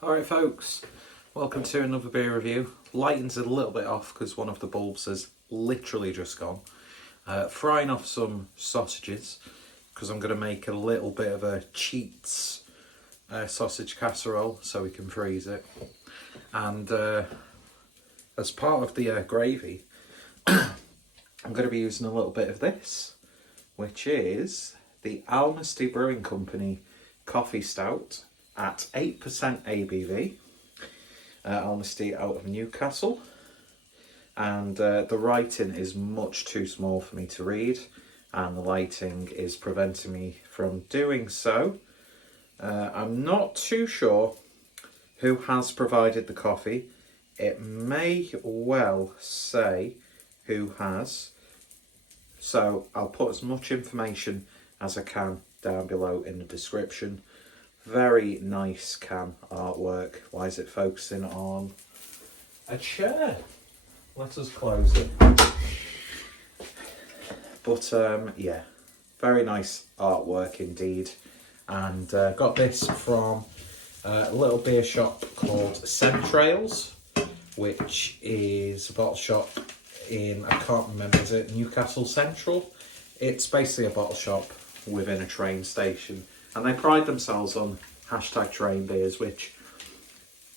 Alright folks, welcome to another beer review. Lighting's a little bit off because one of the bulbs has literally just gone. Frying off some sausages because I'm going to make a little bit of a Cheats sausage casserole so we can freeze it. And as part of the gravy, I'm going to be using a little bit of this, which is the Almasty Brewing Company Coffee Stout at 8% ABV. Almasty out of Newcastle. And the writing is much too small for me to read, and the lighting is preventing me from doing so. I'm not too sure who has provided the coffee. It may well say who has, so I'll put as much information as I can down below in the description. Very nice can artwork. Why is it focusing on a chair? Let us close it. But yeah, very nice artwork indeed. And got this from a little beer shop called Centrails, which is a bottle shop in, I can't remember, is it Newcastle Central? It's basically a bottle shop within a train station. And they pride themselves on #train beers, which,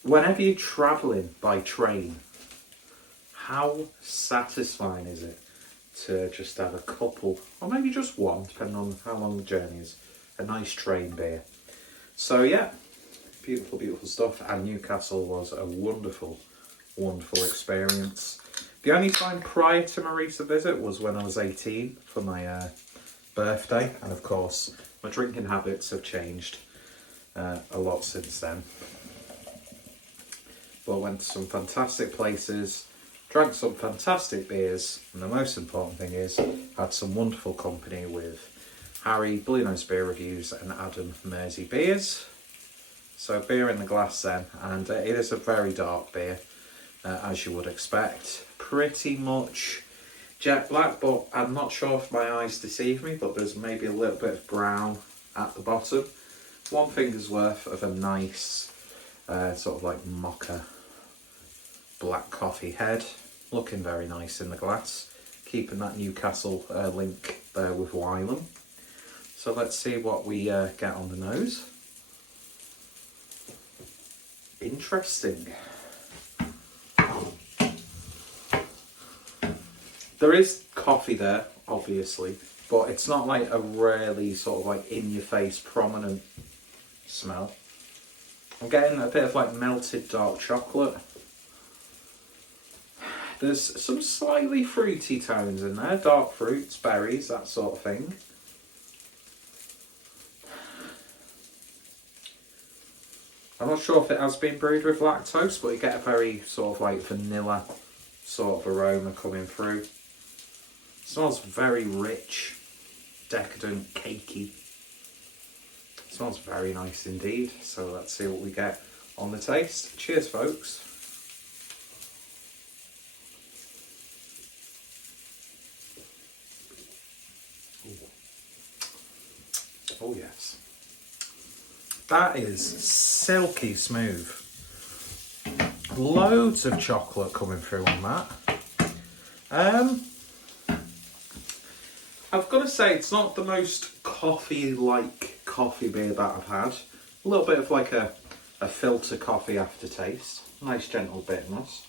whenever you're travelling by train, how satisfying is it to just have a couple, or maybe just one, depending on how long the journey is, a nice train beer. So yeah, beautiful, beautiful stuff. And Newcastle was a wonderful, wonderful experience. The only time prior to my recent visit was when I was 18 for my birthday, and of course my drinking habits have changed a lot since then. But I went to some fantastic places, drank some fantastic beers, and the most important thing is had some wonderful company with Harry, Blue Nose Beer Reviews, and Adam, Mersey Beers. So beer in the glass then, and it is a very dark beer, as you would expect. Pretty much jet black, but I'm not sure if my eyes deceive me, but there's maybe a little bit of brown at the bottom. One finger's worth of a nice sort of like mocha black coffee head, looking very nice in the glass, keeping that Newcastle link there with Wylam. So let's see what we get on the nose. Interesting. There is coffee there, obviously, but it's not like a really sort of like in-your-face prominent smell. I'm getting a bit of like melted dark chocolate. There's some slightly fruity tones in there, dark fruits, berries, that sort of thing. I'm not sure if it has been brewed with lactose, but you get a very sort of like vanilla sort of aroma coming through. It smells very rich, decadent, cakey. It smells very nice indeed. So let's see what we get on the taste. Cheers, folks. Oh yes. That is silky smooth. Loads of chocolate coming through on that. I've got to say, it's not the most coffee-like coffee beer that I've had. A little bit of like a filter coffee aftertaste. Nice gentle bitterness.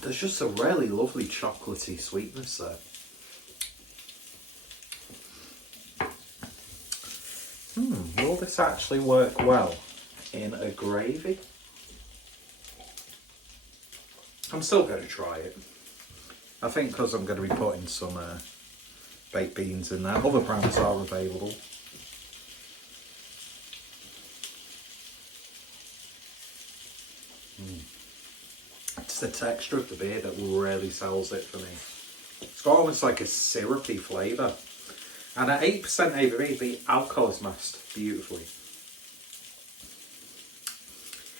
There's just a really lovely chocolatey sweetness there. Will this actually work well in a gravy? I'm still going to try it. I think because I'm going to be putting some baked beans in there. Other brands are available. It's the texture of the beer that really sells it for me. It's got almost like a syrupy flavour. And at 8% ABV, the alcohol is masked beautifully.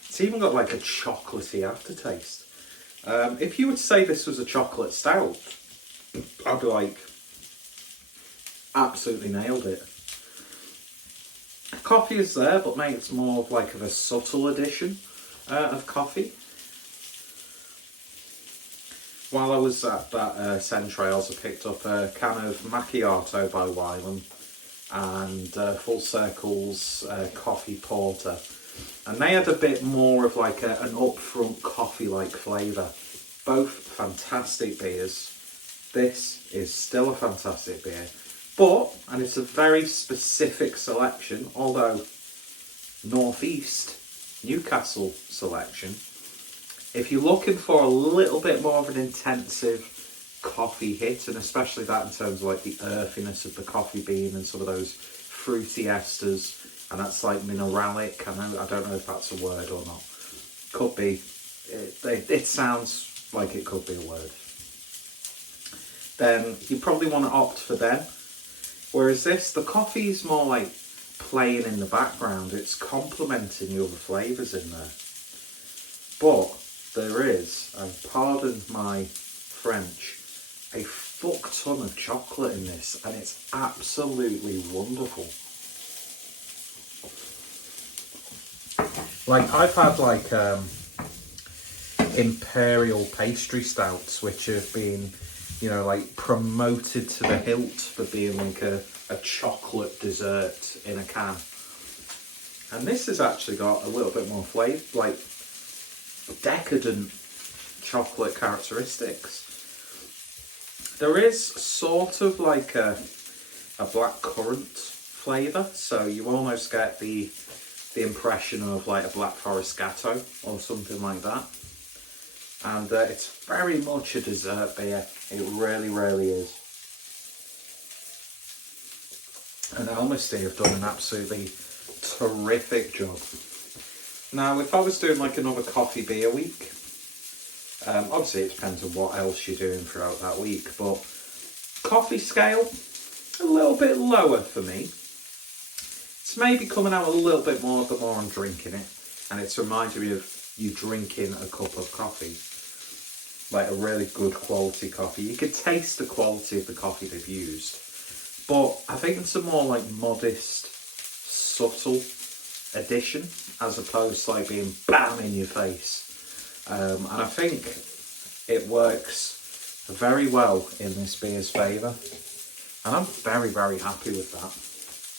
It's even got like a chocolatey aftertaste. If you were to say this was a chocolate stout, I'd be like, absolutely nailed it. coffee is there, but mate, it's more of like a subtle addition of coffee. While I was at that Centrails, I picked up a can of macchiato by Wylam and Full Circle's coffee porter, and they had a bit more of like an upfront coffee-like flavour. Both fantastic beers. This is still a fantastic beer, and it's a very specific selection, although Northeast Newcastle selection. If you're looking for a little bit more of an intensive coffee hit, and especially that in terms of like the earthiness of the coffee bean and some of those fruity esters, and that's like mineralic. I don't know if that's a word or not. Could be. It sounds like it could be a word. Then you probably want to opt for them. Whereas this, the coffee is more like playing in the background. It's complementing the other flavours in there. But there is, and pardon my French, a fuck ton of chocolate in this, and it's absolutely wonderful. Like, I've had like imperial pastry stouts, which have been, you know, like promoted to the hilt for being like a chocolate dessert in a can. And this has actually got a little bit more flavour, like decadent chocolate characteristics. There is sort of like a black currant flavour, so you almost get the impression of like a Black Forest Gatto or something like that. And it's very much a dessert beer. It really, really is. And Almasty have done an absolutely terrific job. Now, if I was doing like another coffee beer week, obviously it depends on what else you're doing throughout that week, but coffee scale, a little bit lower for me. It's maybe coming out a little bit more the more I'm drinking it, and it's reminding me of you drinking a cup of coffee, like a really good quality coffee. You can taste the quality of the coffee they've used, but I think it's a more like modest, subtle addition as opposed to like being bam in your face. And I think it works very well in this beer's favour, and I'm very, very happy with that.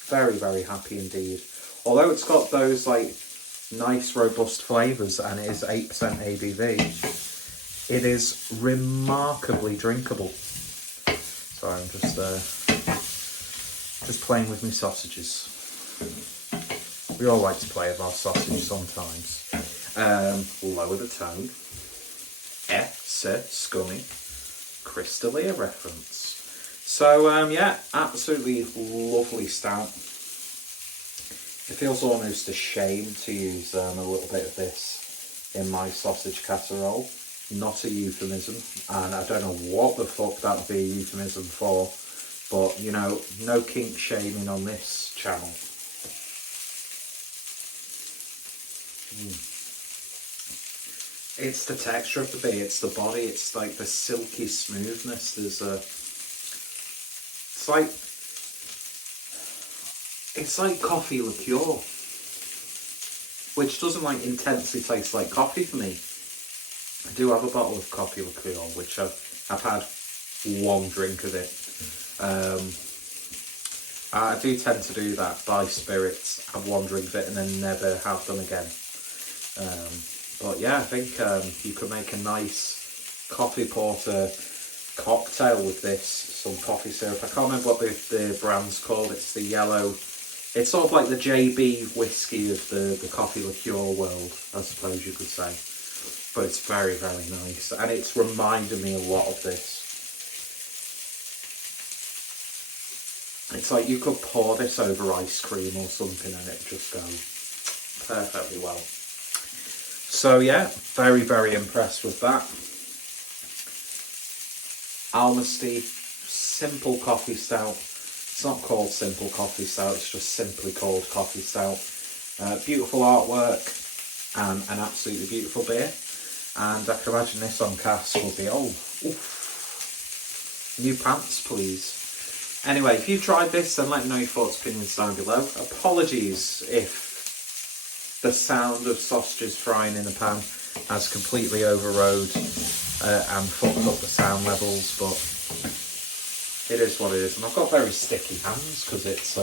Very, very happy indeed. Although it's got those like nice robust flavours and it is 8% ABV, it is remarkably drinkable. Sorry, I'm just playing with my sausages. We all like to play with our sausage sometimes. Lower the tone. Scummy. Crystalia reference. So, yeah, absolutely lovely stout. It feels almost a shame to use a little bit of this in my sausage casserole. Not a euphemism, and I don't know what the fuck that would be a euphemism for, but, you know, no kink shaming on this channel. It's the texture of the beer, it's the body, it's like the silky smoothness. It's like coffee liqueur, which doesn't like intensely taste like coffee for me. I do have a bottle of coffee liqueur, which I've had one drink of it. I do tend to do that, buy spirits, have one drink of it, and then never have them again. But yeah, I think you could make a nice coffee porter cocktail with this, some coffee syrup. I can't remember what the brand's called. It's the yellow. It's sort of like the JB whiskey of the coffee liqueur world, I suppose you could say. But it's very, very nice, and it's reminded me a lot of this. It's like you could pour this over ice cream or something and it'd just go perfectly well. So yeah, very, very impressed with that. Almasty Simple Coffee Stout. It's not called Simple Coffee Stout, it's just simply called Coffee Stout. Beautiful artwork and an absolutely beautiful beer. And I can imagine this on cast will be, oh, oof. New pants please. Anyway, if you've tried this, then let me know your thoughts, opinions down below. Apologies if the sound of sausages frying in a pan has completely overrode and fucked up the sound levels, but it is what it is. And I've got very sticky hands because it's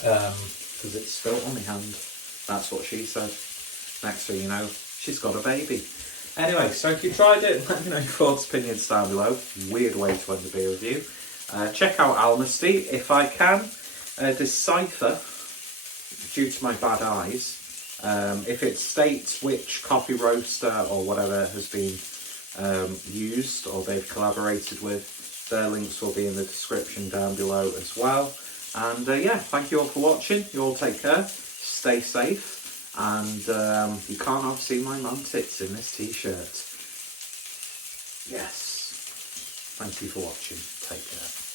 because it's spilt on my hand. That's what she said. Next thing you know, she's got a baby. Anyway, so if you tried it, let me know your thoughts, opinions down below. Weird way to end the beer review. Check out Almasty. If I can decipher, due to my bad eyes, if it states which coffee roaster or whatever has been used or they've collaborated with, their links will be in the description down below as well. And yeah, thank you all for watching. You all take care, stay safe. And you can't have seen my mum tits in this t-shirt. Yes. Thank you for watching. Take care.